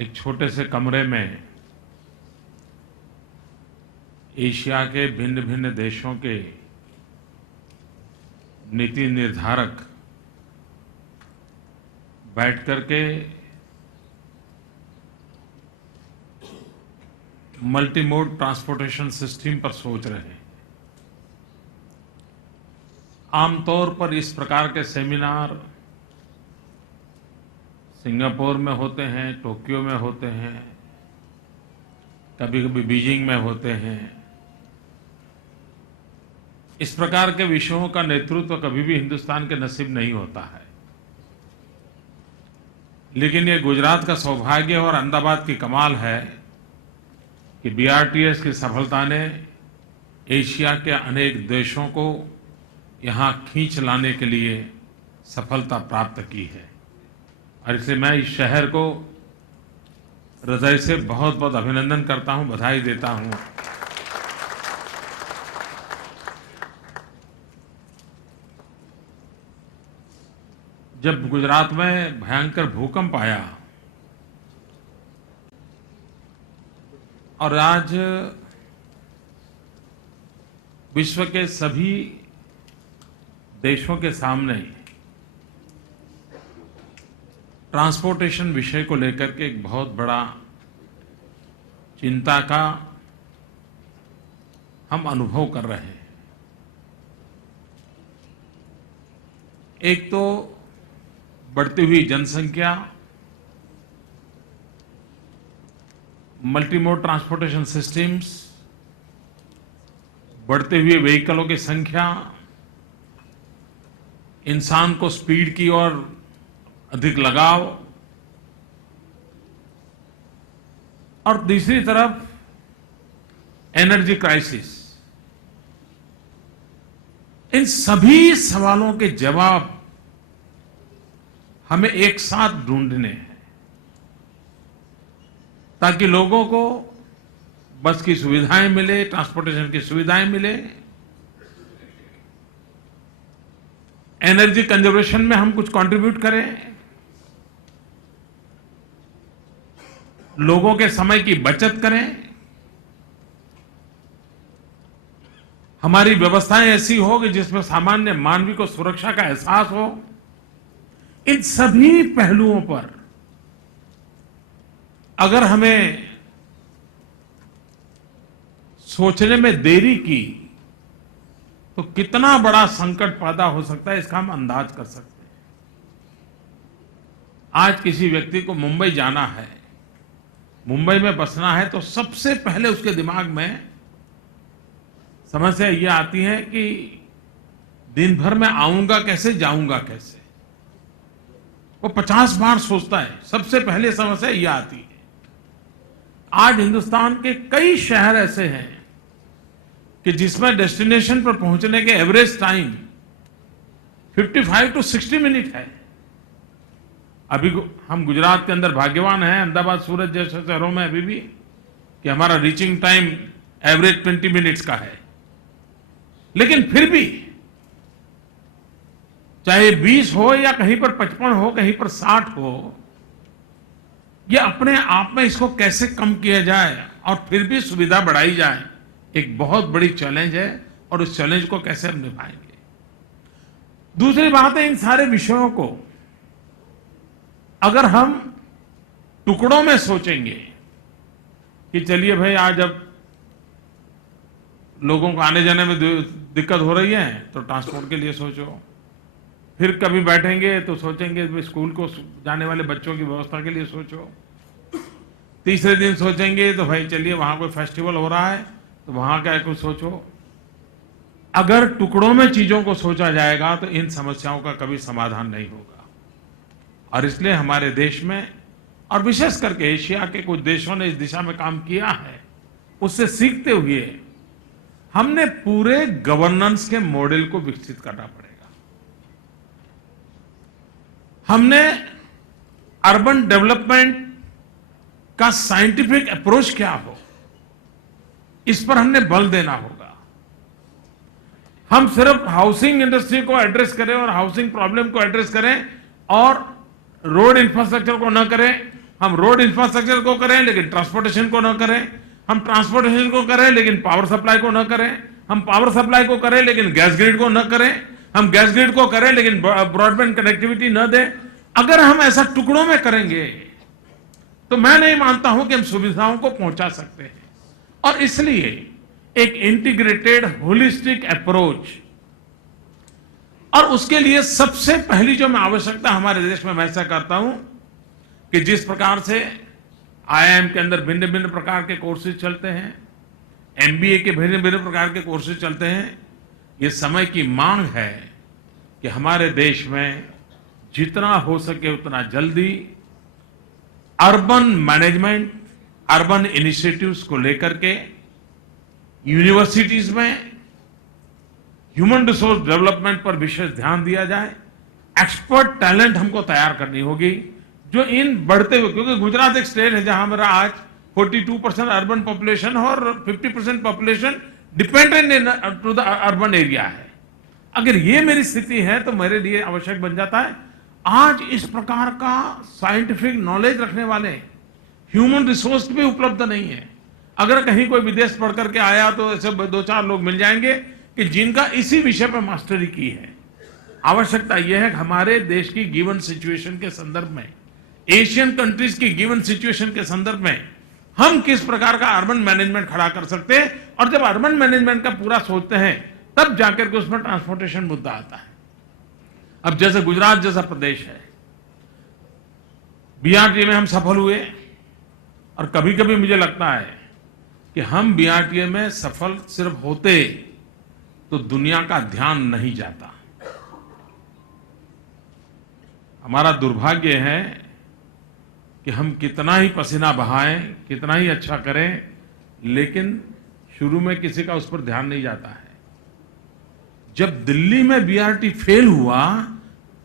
एक छोटे से कमरे में एशिया के भिन्न भिन्न देशों के नीति निर्धारक बैठ करके मल्टी मोड ट्रांसपोर्टेशन सिस्टम पर सोच रहे हैं। आमतौर पर इस प्रकार के सेमिनार सिंगापुर में होते हैं, टोक्यो में होते हैं, कभी कभी बीजिंग में होते हैं। इस प्रकार के विषयों का नेतृत्व कभी भी हिंदुस्तान के नसीब नहीं होता है, लेकिन ये गुजरात का सौभाग्य और अहमदाबाद की कमाल है कि बीआरटीएस की सफलता ने एशिया के अनेक देशों को यहाँ खींच लाने के लिए सफलता प्राप्त की है। और इसलिए मैं इस शहर को हृदय से बहुत बहुत अभिनंदन करता हूं, बधाई देता हूं। जब गुजरात में भयंकर भूकंप आया और आज विश्व के सभी देशों के सामने ट्रांसपोर्टेशन विषय को लेकर के एक बहुत बड़ा चिंता का हम अनुभव कर रहे हैं। एक तो बढ़ती हुई जनसंख्या, मल्टीमोड ट्रांसपोर्टेशन सिस्टम्स, बढ़ते हुए व्हीकलों की संख्या, इंसान को स्पीड की ओर अधिक लगाव, और दूसरी तरफ एनर्जी क्राइसिस। इन सभी सवालों के जवाब हमें एक साथ ढूंढने हैं ताकि लोगों को बस की सुविधाएं मिले, ट्रांसपोर्टेशन की सुविधाएं मिले, एनर्जी कंजर्वेशन में हम कुछ कंट्रीब्यूट करें, लोगों के समय की बचत करें, हमारी व्यवस्थाएं ऐसी हो कि जिसमें सामान्य मानवीय को सुरक्षा का एहसास हो। इन सभी पहलुओं पर अगर हमें सोचने में देरी की तो कितना बड़ा संकट पैदा हो सकता है, इसका हम अंदाज कर सकते हैं। आज किसी व्यक्ति को मुंबई जाना है, मुंबई में बसना है, तो सबसे पहले उसके दिमाग में समस्या ये आती है कि दिन भर में आऊंगा कैसे, जाऊंगा कैसे। वो 50 बार सोचता है, सबसे पहले समस्या ये आती है। आज हिंदुस्तान के कई शहर ऐसे हैं कि जिसमें डेस्टिनेशन पर पहुंचने के एवरेज टाइम 55 to 60 मिनट है। अभी हम गुजरात के अंदर भाग्यवान हैं, अहमदाबाद, सूरत जैसे शहरों में अभी भी, कि हमारा रीचिंग टाइम एवरेज 20 मिनट्स का है। लेकिन फिर भी चाहे 20 हो या कहीं पर 55 हो, कहीं पर 60 हो, ये अपने आप में इसको कैसे कम किया जाए और फिर भी सुविधा बढ़ाई जाए, एक बहुत बड़ी चैलेंज है। और उस चैलेंज को कैसे हम निभाएंगे। दूसरी बात है, इन सारे विषयों को अगर हम टुकड़ों में सोचेंगे कि चलिए भाई, आज अब लोगों को आने जाने में दिक्कत हो रही है तो ट्रांसपोर्ट के लिए सोचो, फिर कभी बैठेंगे तो सोचेंगे स्कूल को जाने वाले बच्चों की व्यवस्था के लिए सोचो, तीसरे दिन सोचेंगे तो भाई चलिए वहां कोई फेस्टिवल हो रहा है तो वहां का कुछ सोचो। अगर टुकड़ों में चीजों को सोचा जाएगा तो इन समस्याओं का कभी समाधान नहीं होगा। और इसलिए हमारे देश में और विशेष करके एशिया के कुछ देशों ने इस दिशा में काम किया है। उससे सीखते हुए हमने पूरे गवर्नेंस के मॉडल को विकसित करना पड़ेगा। हमने अर्बन डेवलपमेंट का साइंटिफिक अप्रोच क्या हो, इस पर हमने बल देना होगा। हम सिर्फ हाउसिंग इंडस्ट्री को एड्रेस करें और हाउसिंग प्रॉब्लम को एड्रेस करें और रोड इंफ्रास्ट्रक्चर को न करें, हम रोड इंफ्रास्ट्रक्चर को करें लेकिन ट्रांसपोर्टेशन को न करें, हम ट्रांसपोर्टेशन को करें लेकिन पावर सप्लाई को न करें, हम पावर सप्लाई को करें लेकिन गैस ग्रिड को न करें, हम गैस ग्रिड को करें लेकिन ब्रॉडबैंड कनेक्टिविटी न दें। अगर हम ऐसा टुकड़ों में करेंगे तो मैं नहीं मानता हूं कि हम सुविधाओं को पहुंचा सकते हैं। और इसलिए एक इंटीग्रेटेड होलिस्टिक अप्रोच, और उसके लिए सबसे पहली जो मैं आवश्यकता हमारे देश में मैं ऐसा करता हूं कि जिस प्रकार से आईआईएम के अंदर भिन्न भिन्न प्रकार के कोर्सेज चलते हैं, एमबीए के भिन्न भिन्न प्रकार के कोर्सेज चलते हैं, ये समय की मांग है कि हमारे देश में जितना हो सके उतना जल्दी अर्बन मैनेजमेंट, अर्बन इनिशिएटिव्स को लेकर के यूनिवर्सिटीज में ह्यूमन रिसोर्स डेवलपमेंट पर विशेष ध्यान दिया जाए। एक्सपर्ट टैलेंट हमको तैयार करनी होगी जो इन बढ़ते हुए, क्योंकि गुजरात एक स्टेट है जहां मेरा आज 42% अर्बन पॉपुलेशन और 50% population dependent to the urban area है। अगर ये मेरी स्थिति है तो मेरे लिए आवश्यक बन जाता है आज इस प्रकार का साइंटिफिक नॉलेज रखने वाले ह्यूमन रिसोर्स भी उपलब्ध नहीं है। अगर कहीं कोई विदेश पढ़ करके आया तो ऐसे 2-4 लोग मिल जाएंगे कि जिनका इसी विषय पर मास्टरी की है। आवश्यकता यह है कि हमारे देश की गिवन सिचुएशन के संदर्भ में, एशियन कंट्रीज की गिवन सिचुएशन के संदर्भ में हम किस प्रकार का अर्बन मैनेजमेंट खड़ा कर सकते हैं, और जब अर्बन मैनेजमेंट का पूरा सोचते हैं तब जाकर के उसमें ट्रांसपोर्टेशन मुद्दा आता है। अब जैसे गुजरात जैसा प्रदेश है, बीआरटीए में हम सफल हुए, और कभी कभी मुझे लगता है कि हम बीआरटीए में सफल सिर्फ होते तो दुनिया का ध्यान नहीं जाता। हमारा दुर्भाग्य है कि हम कितना ही पसीना बहाएं, कितना ही अच्छा करें, लेकिन शुरू में किसी का उस पर ध्यान नहीं जाता है। जब दिल्ली में बीआरटी फेल हुआ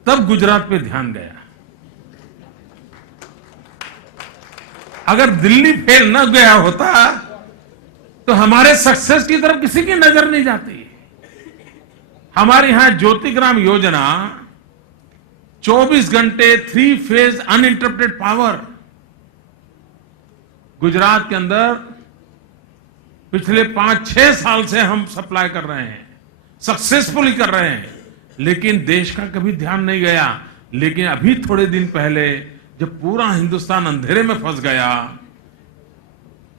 तब गुजरात पे ध्यान गया। अगर दिल्ली फेल न गया होता तो हमारे सक्सेस की तरफ किसी की नजर नहीं जाती। हमारे यहां ज्योतिग्राम योजना 24 घंटे 3 फेज अनइंटरप्टेड पावर गुजरात के अंदर पिछले 5-6 साल से हम सप्लाई कर रहे हैं, सक्सेसफुली कर रहे हैं, लेकिन देश का कभी ध्यान नहीं गया। लेकिन अभी थोड़े दिन पहले जब पूरा हिंदुस्तान अंधेरे में फंस गया,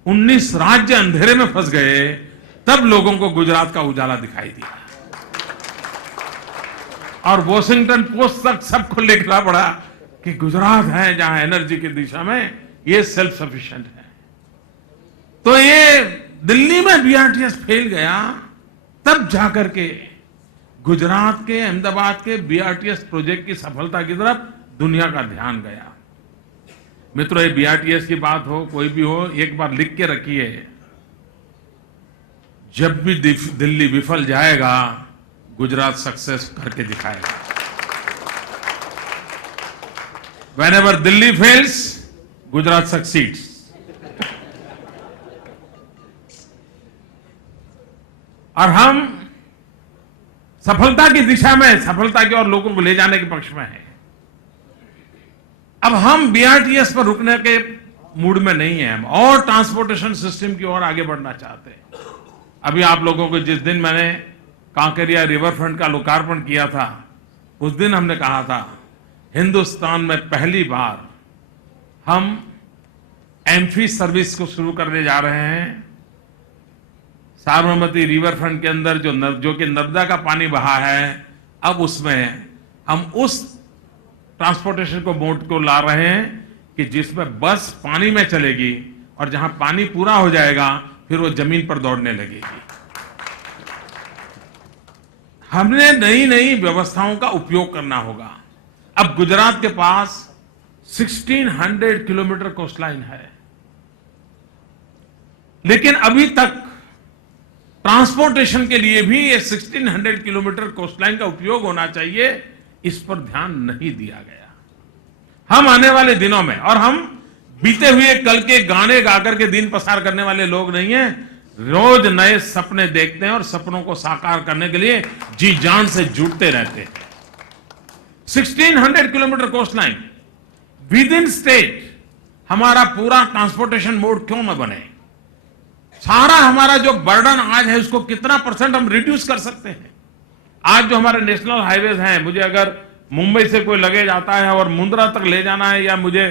19 राज्य अंधेरे में फंस गए, तब लोगों को गुजरात का उजाला दिखाई दिया और वॉशिंगटन पोस्ट तक सबको लिखना पड़ा कि गुजरात है जहां एनर्जी की दिशा में ये सेल्फ सफिशिएंट है। तो ये दिल्ली में बीआरटीएस फेल गया, तब जाकर के गुजरात के, अहमदाबाद के बीआरटीएस प्रोजेक्ट की सफलता की तरफ दुनिया का ध्यान गया। मित्रों, ये बीआरटीएस की बात हो, कोई भी हो, एक बार लिख के रखिए, जब भी दिल्ली विफल जाएगा गुजरात सक्सेस करके दिखाएगा। Whenever Delhi fails, Gujarat succeeds. और हम सफलता की दिशा में, सफलता की ओर लोगों को ले जाने के पक्ष में हैं। अब हम बीआरटीएस पर रुकने के मूड में नहीं है, हम और ट्रांसपोर्टेशन सिस्टम की ओर आगे बढ़ना चाहते हैं। अभी आप लोगों को जिस दिन मैंने कांकरिया रिवर फ्रंट का लोकार्पण किया था, उस दिन हमने कहा था हिंदुस्तान में पहली बार हम एम्फी सर्विस को शुरू करने जा रहे हैं। साबरमती रिवर फ्रंट के अंदर जो कि नर्मदा का पानी बहा है, अब उसमें हम उस ट्रांसपोर्टेशन को मोड को ला रहे हैं कि जिसमें बस पानी में चलेगी और जहां पानी पूरा हो जाएगा फिर वो जमीन पर दौड़ने लगेगी। हमने नई नई व्यवस्थाओं का उपयोग करना होगा। अब गुजरात के पास 1600 किलोमीटर कोस्टलाइन है, लेकिन अभी तक ट्रांसपोर्टेशन के लिए भी ये 1600 किलोमीटर कोस्टलाइन का उपयोग होना चाहिए, इस पर ध्यान नहीं दिया गया। हम आने वाले दिनों में, और हम बीते हुए कल के गाने गाकर के दिन पसार करने वाले लोग नहीं हैं, रोज नए सपने देखते हैं और सपनों को साकार करने के लिए जी जान से जुटते रहते हैं। 1600 kilometre coastline with in state, हमारा पूरा ट्रांसपोर्टेशन मोड क्यों न बने, सारा हमारा जो बर्डन आज है उसको कितना % हम रिड्यूस कर सकते हैं। आज जो हमारे नेशनल हाईवेज हैं, मुझे अगर मुंबई से कोई लगेज आता है और मुंद्रा तक ले जाना है या मुझे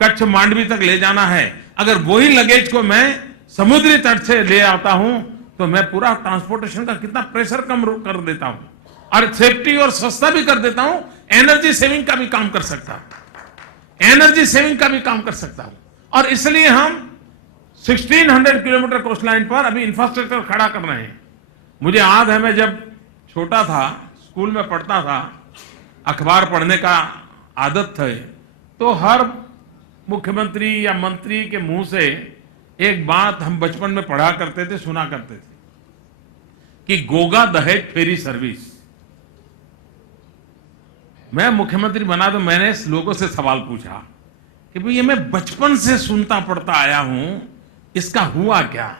कच्छ मांडवी तक ले जाना है, अगर वही लगेज को मैं समुद्री तट से ले आता हूं तो मैं पूरा ट्रांसपोर्टेशन का कितना प्रेशर कम कर देता हूं और सेफ्टी और सस्ता भी कर देता हूं। एनर्जी सेविंग का भी काम कर सकता हूं, एनर्जी सेविंग का भी काम कर सकता हूं। और इसलिए हम 1600 किलोमीटर कोस्ट लाइन पर अभी इंफ्रास्ट्रक्चर खड़ा कर रहे हैं। मुझे याद है, मैं जब छोटा था, स्कूल में पढ़ता था, अखबार पढ़ने का आदत थे, तो हर मुख्यमंत्री या मंत्री के मुंह से एक बात हम बचपन में पढ़ा करते थे, सुना करते थे कि गोगा दहेज फेरी सर्विस। मैं मुख्यमंत्री बना तो मैंने लोगों से सवाल पूछा कि भाई ये मैं बचपन से सुनता पढ़ता आया हूं, इसका हुआ क्या।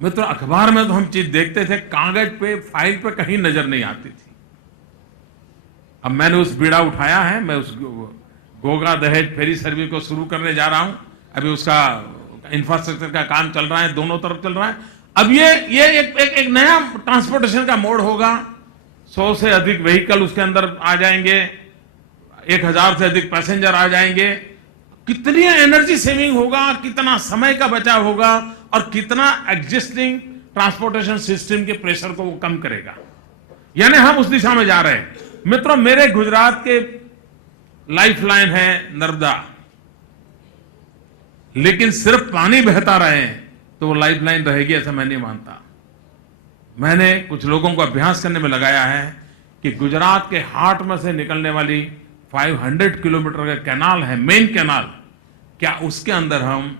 मित्र, अखबार में तो हम चीज देखते थे, कागज पे फाइल पे कहीं नजर नहीं आती थी। अब मैंने उस बीड़ा उठाया है, मैं उस गोगा दहेज फेरी सर्विस को शुरू करने जा रहा हूं। अभी उसका इंफ्रास्ट्रक्चर का काम चल रहा है, दोनों तरफ चल रहा है। अब ये एक नया ट्रांसपोर्टेशन का मोड होगा। 100 से अधिक व्हीकल उसके अंदर आ जाएंगे, 1000 से अधिक पैसेंजर आ जाएंगे। कितनी एनर्जी सेविंग होगा, कितना समय का बचाव होगा और कितना एग्जिस्टिंग ट्रांसपोर्टेशन सिस्टम के प्रेशर को वो कम करेगा। यानी हम उस दिशा में जा रहे हैं। मित्रों, मेरे गुजरात के लाइफलाइन है नर्मदा, लेकिन सिर्फ पानी बहता रहे तो वो लाइफलाइन रहेगी ऐसा मैं नहीं मानता। मैंने कुछ लोगों को अभ्यास करने में लगाया है कि गुजरात के हार्ट में से निकलने वाली 500 किलोमीटर का कैनाल है, मेन कैनाल, क्या उसके अंदर हम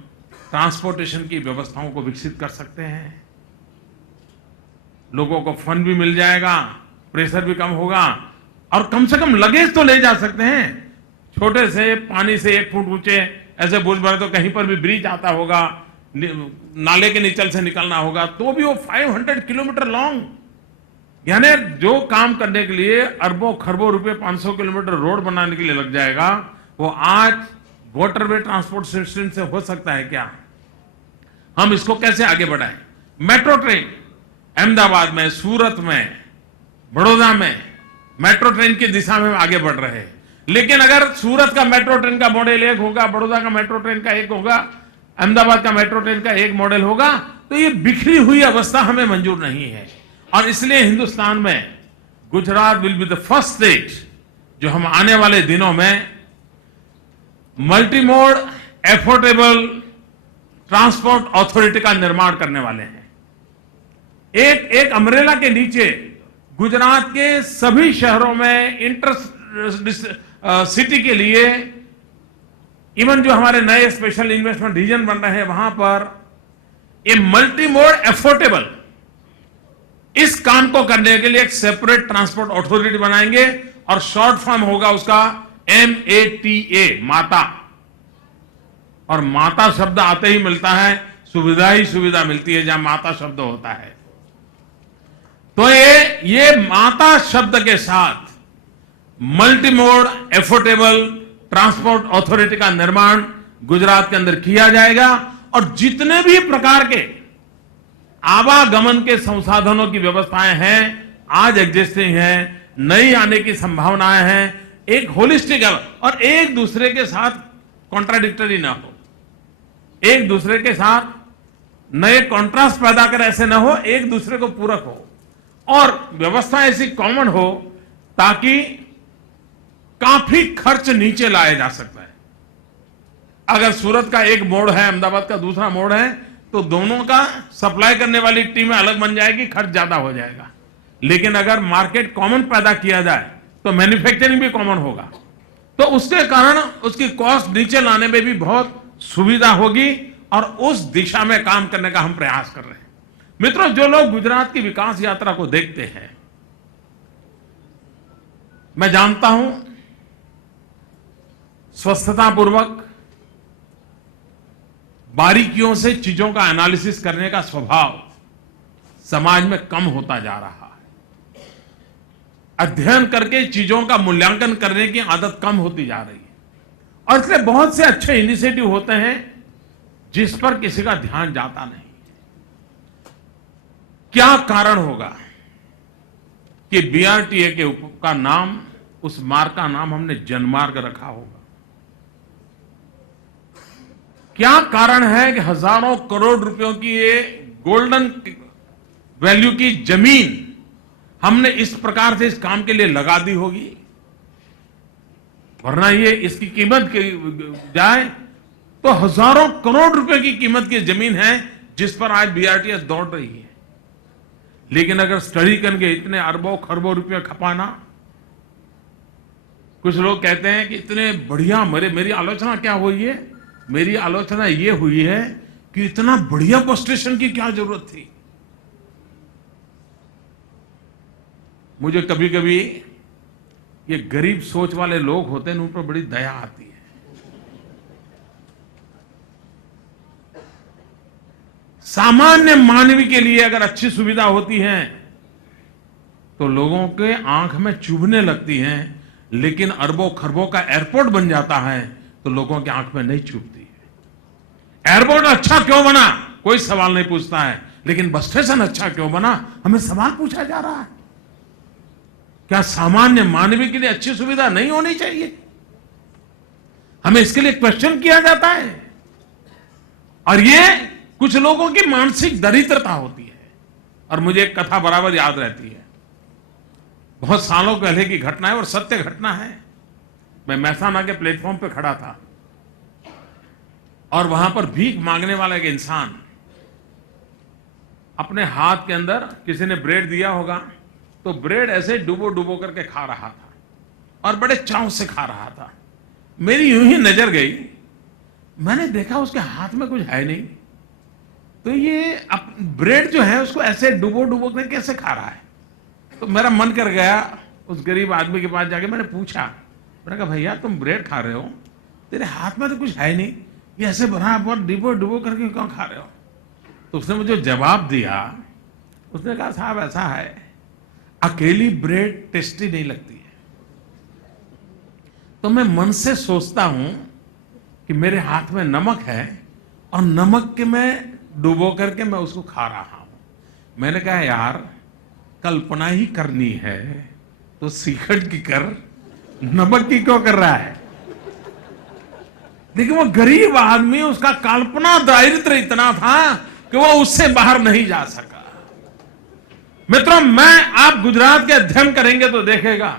ट्रांसपोर्टेशन की व्यवस्थाओं को विकसित कर सकते हैं। लोगों को फंड भी मिल जाएगा, प्रेशर भी कम होगा और कम से कम लगेज तो ले जा सकते हैं। छोटे से पानी से 1 फुट ऊंचे ऐसे बोझ भरे तो कहीं पर भी ब्रिज आता होगा, नाले के नीचल से निकलना होगा, तो भी वो 500 किलोमीटर लॉन्ग, यानी जो काम करने के लिए अरबों खरबों रुपए 500 किलोमीटर रोड बनाने के लिए लग जाएगा, वो आज वाटरवे ट्रांसपोर्ट सिस्टम से हो सकता है क्या। हम इसको कैसे आगे बढ़ाएं। मेट्रो ट्रेन अहमदाबाद में, सूरत में, बड़ौदा में मेट्रो ट्रेन की दिशा में आगे बढ़ रहे हैं। लेकिन अगर सूरत का मेट्रो ट्रेन का मॉडल एक होगा, बड़ौदा का मेट्रो ट्रेन का एक होगा, अहमदाबाद का मेट्रो ट्रेन का एक मॉडल होगा, तो ये बिखरी हुई अवस्था हमें मंजूर नहीं है। और इसलिए हिंदुस्तान में Gujarat will be the first state जो हम आने वाले दिनों में multi mode affordable transport authority का निर्माण करने वाले हैं। एक अम्ब्रेला के नीचे गुजरात के सभी शहरों में इंटर सिटी के लिए, इवन जो हमारे नए स्पेशल इन्वेस्टमेंट रीजन बन रहे हैं वहां पर ये मल्टी मोड एफोर्डेबल, इस काम को करने के लिए एक सेपरेट ट्रांसपोर्ट अथॉरिटी बनाएंगे और शॉर्ट फॉर्म होगा उसका MATA, माता। और माता शब्द आते ही मिलता है, सुविधा ही सुविधा मिलती है जहां माता शब्द होता है। तो ये माता शब्द के साथ multi mode affordable transport authority का निर्माण गुजरात के अंदर किया जाएगा और जितने भी प्रकार के आवागमन के संसाधनों की व्यवस्थाएं हैं, आज एग्जिस्टिंग हैं, नई आने की संभावनाएं हैं, एक होलिस्टिक और एक दूसरे के साथ कॉन्ट्राडिक्टरी ना हो, एक दूसरे के साथ नए कॉन्ट्रास्ट पैदा कर ऐसे ना हो, एक दूसरे को पूरक हो और व्यवस्था ऐसी कॉमन हो ताकि काफी खर्च नीचे लाया जा सकता है। अगर सूरत का एक मोड़ है, अहमदाबाद का दूसरा मोड़ है, तो दोनों का सप्लाई करने वाली टीमें अलग बन जाएगी, खर्च ज्यादा हो जाएगा। लेकिन अगर मार्केट कॉमन पैदा किया जाए तो मैन्युफैक्चरिंग भी कॉमन होगा, तो उसके कारण उसकी कॉस्ट नीचे लाने में भी बहुत सुविधा होगी और उस दिशा में काम करने का हम प्रयास कर रहे हैं। मित्रों, जो लोग गुजरात की विकास यात्रा को देखते हैं, मैं जानता हूं स्वस्थतापूर्वक बारीकियों से चीजों का एनालिसिस करने का स्वभाव समाज में कम होता जा रहा है। अध्ययन करके चीजों का मूल्यांकन करने की आदत कम होती जा रही है। और इसलिए बहुत से अच्छे इनिशिएटिव होते हैं जिस पर किसी का ध्यान जाता नहीं। क्या कारण होगा कि बीआरटीए का नाम, उस मार्ग का नाम हमने जनमार्ग रखा होगा? क्या कारण है कि हजारों करोड़ रुपयों की ये गोल्डन वैल्यू की जमीन हमने इस प्रकार से इस काम के लिए लगा दी होगी? वरना ये इसकी कीमत जाए तो हजारों करोड़ रुपए की कीमत की जमीन है जिस पर आज बीआरटीएस दौड़ रही है। लेकिन अगर स्टडी करके इतने अरबों खरबों रुपए खपाना, कुछ लोग कहते हैं कि इतने बढ़िया, मेरी आलोचना क्या हुई है? मेरी आलोचना ये हुई है कि इतना बढ़िया बस स्टेशन की क्या जरूरत थी? मुझे कभी कभी ये गरीब सोच वाले लोग होते हैं, उन पर बड़ी दया आती है। सामान्य मानवी के लिए अगर अच्छी सुविधा होती है तो लोगों के आंख में चुभने लगती है, लेकिन अरबों खरबों का एयरपोर्ट बन जाता है तो लोगों की आंख में नहीं चुभती है। एयरपोर्ट अच्छा क्यों बना, कोई सवाल नहीं पूछता है, लेकिन बस स्टेशन अच्छा क्यों बना, हमें सवाल पूछा जा रहा है। क्या सामान्य मानवी के लिए अच्छी सुविधा नहीं होनी चाहिए? हमें इसके लिए क्वेश्चन किया जाता है। और ये कुछ लोगों की मानसिक दरिद्रता होती है। और मुझे एक कथा बराबर याद रहती है, बहुत सालों पहले की घटना है और सत्य घटना है। मैं महसाना के प्लेटफॉर्म पे खड़ा था और वहां पर भीख मांगने वाला एक इंसान अपने हाथ के अंदर, किसी ने ब्रेड दिया होगा तो ब्रेड ऐसे डुबो डुबो करके खा रहा था और बड़े चाव से खा रहा था। मेरी यूं ही नजर गई, मैंने देखा उसके हाथ में कुछ है नहीं, तो ये ब्रेड जो है उसको ऐसे डुबो डुबो कर कैसे खा रहा है? तो मेरा मन कर गया उस गरीब आदमी के पास जाके मैंने पूछा, मैंने कहा भैया तुम ब्रेड खा रहे हो, तेरे हाथ में तो कुछ है नहीं, ये ऐसे बराबर डुबो डुबो करके क्यों खा रहे हो? तो उसने मुझे जवाब दिया, उसने कहा साहब ऐसा है, अकेली ब्रेड टेस्टी नहीं लगती है, तो मैं मन से सोचता हूं कि मेरे हाथ में नमक है और नमक के मैं डुबो करके मैं उसको खा रहा हूं। मैंने कहा यार कल्पना ही करनी है तो सीखट की कर, नमक की क्यों कर रहा है? लेकिन वो गरीब आदमी, उसका कल्पना दारिद्र्य इतना था कि वो उससे बाहर नहीं जा सका। मित्रों, आप गुजरात के अध्ययन करेंगे तो देखेगा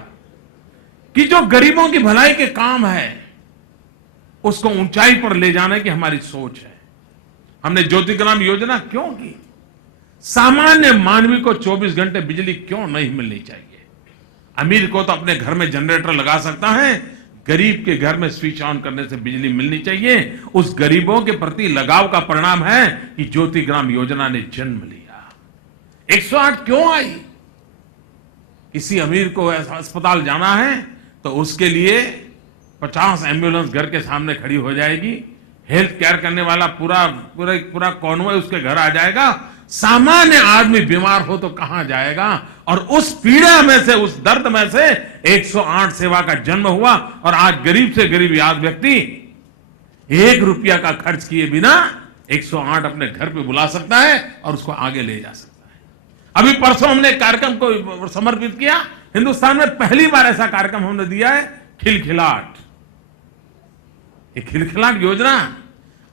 कि जो गरीबों की भलाई के काम है उसको ऊंचाई पर ले जाने की हमारी सोच है। हमने ज्योतिग्राम योजना क्यों की? सामान्य मानवी को 24 घंटे बिजली क्यों नहीं मिलनी चाहिए? अमीर को तो अपने घर में जनरेटर लगा सकता है, गरीब के घर में स्विच ऑन करने से बिजली मिलनी चाहिए। उस गरीबों के प्रति लगाव का परिणाम है कि ज्योतिग्राम योजना ने जन्म लिया। 108 क्यों आई? किसी अमीर को अस्पताल जाना है तो उसके लिए 50 एम्बुलेंस घर के सामने खड़ी हो जाएगी, हेल्थ केयर करने वाला पूरा कॉन्वॉय उसके घर आ जाएगा। सामान्य आदमी बीमार हो तो कहां जाएगा? और उस पीड़ा में से, उस दर्द में से 108 सेवा का जन्म हुआ और आज गरीब से गरीब व्यक्ति 1 रुपया का खर्च किए बिना 108 अपने घर पे बुला सकता है और उसको आगे ले जा सकता है। अभी परसों हमने एक कार्यक्रम को समर्पित किया, हिंदुस्तान में पहली बार ऐसा कार्यक्रम हमने दिया है, खिलखिलाट। ये खिलखिलाट योजना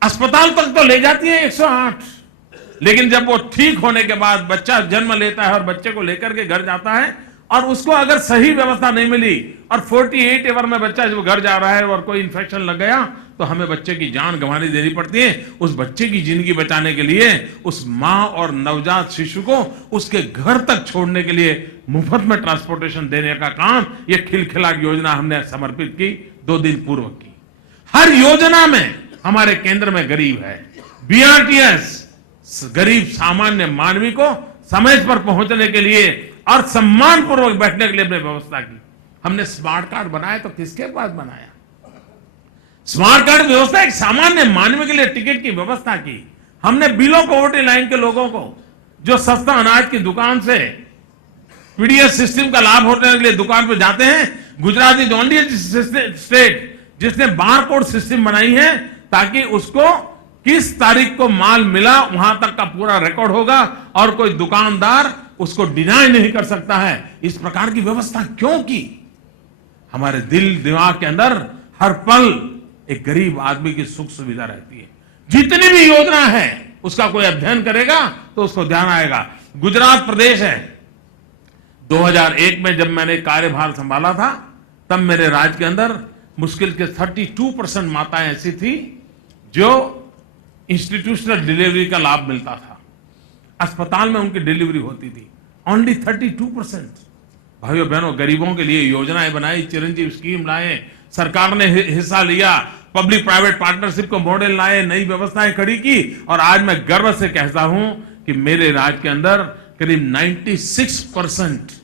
अस्पताल तक तो ले जाती है 108, लेकिन जब वो ठीक होने के बाद बच्चा जन्म लेता है और बच्चे को लेकर के घर जाता है और उसको अगर सही व्यवस्था नहीं मिली और 48 आवर में बच्चा जब घर जा रहा है और कोई इंफेक्शन लग गया तो हमें बच्चे की जान गंवानी देनी पड़ती है। उस बच्चे की जिंदगी बचाने के लिए उस मां और नवजात शिशु को उसके घर तक छोड़ने के लिए मुफ्त में ट्रांसपोर्टेशन देने का काम ये खिलखिलाट योजना हमने समर्पित की 2 दिन पूर्व की। हर योजना में हमारे केंद्र में गरीब है। बीआरटीएस गरीब सामान्य मानवी को समय पर पहुंचने के लिए और सम्मान पूर्वक बैठने के लिए हमने व्यवस्था की। हमने स्मार्ट कार्ड बनाया तो किसके पास बनाया? स्मार्ट कार्ड व्यवस्था एक सामान्य मानवी के लिए टिकट की व्यवस्था की। हमने बिलो पॉवर्टी लाइन के लोगों को जो सस्ता अनाज की दुकान से पीडीएस सिस्टम का लाभ होने के लिए दुकान पर जाते हैं, गुजरात इज ओनली स्टेट जिसने बार कोड सिस्टम बनाई है ताकि उसको किस तारीख को माल मिला वहां तक का पूरा रिकॉर्ड होगा और कोई दुकानदार उसको डिनाई नहीं कर सकता है। इस प्रकार की व्यवस्था क्यों की? हमारे दिल दिमाग के अंदर हर पल एक गरीब आदमी की सुख सुविधा रहती है। जितनी भी योजना है उसका कोई अध्ययन करेगा तो उसको ध्यान आएगा। गुजरात प्रदेश है, 2001 में जब मैंने कार्यभार संभाला था तब मेरे राज्य के अंदर मुश्किल के 32% माताएं ऐसी थी जो इंस्टीट्यूशनल डिलीवरी का लाभ मिलता था, अस्पताल में उनकी डिलीवरी होती थी। ओनली 32%। भाइयों बहनों, गरीबों के लिए योजनाएं बनाई, चिरंजीव स्कीम लाए, सरकार ने हिस्सा लिया, पब्लिक प्राइवेट पार्टनरशिप को मॉडल लाए, नई व्यवस्थाएं खड़ी की और आज मैं गर्व से कहता हूं कि मेरे राज्य के अंदर करीब 96%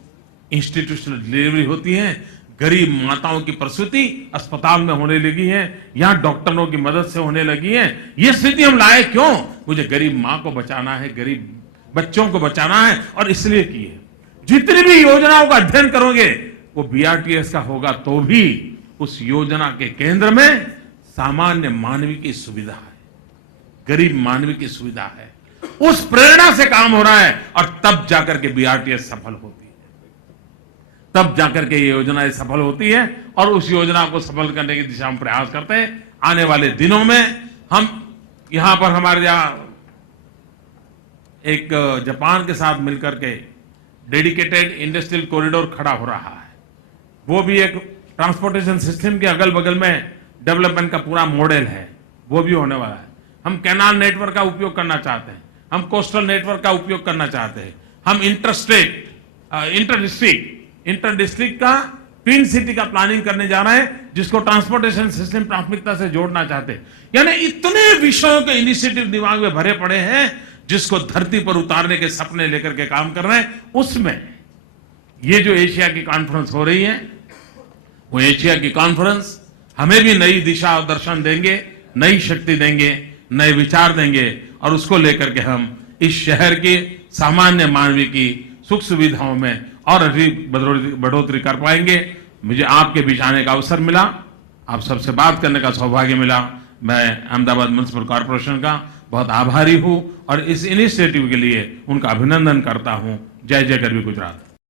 इंस्टीट्यूशनल डिलीवरी होती है। गरीब माताओं की प्रसूति अस्पताल में होने लगी है, यहां डॉक्टरों की मदद से होने लगी है। ये स्थिति हम लाए क्यों? मुझे गरीब मां को बचाना है, गरीब बच्चों को बचाना है और इसलिए की है। जितनी भी योजनाओं का अध्ययन करोगे वो बीआरटीएस का होगा तो भी उस योजना के केंद्र में सामान्य मानवी की सुविधा है, गरीब मानवी की सुविधा है। उस प्रेरणा से काम हो रहा है और तब जाकर के बीआरटीएस सफल होती है, तब जाकर के ये योजनाएं सफल होती है और उस योजना को सफल करने की दिशा में प्रयास करते हैं। आने वाले दिनों में हम यहां पर हमारे यहां एक जापान के साथ मिलकर के डेडिकेटेड इंडस्ट्रियल कॉरिडोर खड़ा हो रहा है। वो भी एक ट्रांसपोर्टेशन सिस्टम के अगल बगल में डेवलपमेंट का पूरा मॉडल है, वो भी होने वाला है। हम कैनाल नेटवर्क का उपयोग करना चाहते हैं, हम कोस्टल नेटवर्क का उपयोग करना चाहते हैं, हम इंटर डिस्ट्रिक्ट का ट्विन सिटी का प्लानिंग करने जा रहे हैं जिसको ट्रांसपोर्टेशन सिस्टम प्राथमिकता से जोड़ना चाहते हैं। यानी इतने विषयों के इनिशिएटिव दिमाग में भरे पड़े हैं जिसको धरती पर उतारने के सपने लेकर के काम कर रहे हैं। उसमें ये जो एशिया की कॉन्फ्रेंस हो रही है, वो एशिया की कॉन्फ्रेंस हमें भी नई दिशा और दर्शन देंगे, नई शक्ति देंगे, नए विचार देंगे और उसको लेकर के हम इस शहर के सामान्य मानवी की सुख सुविधाओं में और अधिक बढ़ोतरी कर पाएंगे। मुझे आपके बीच आने का अवसर मिला, आप सबसे बात करने का सौभाग्य मिला। मैं अहमदाबाद म्युनिसिपल कॉर्पोरेशन का बहुत आभारी हूं और इस इनिशिएटिव के लिए उनका अभिनंदन करता हूं। जय जय गरवी गुजरात।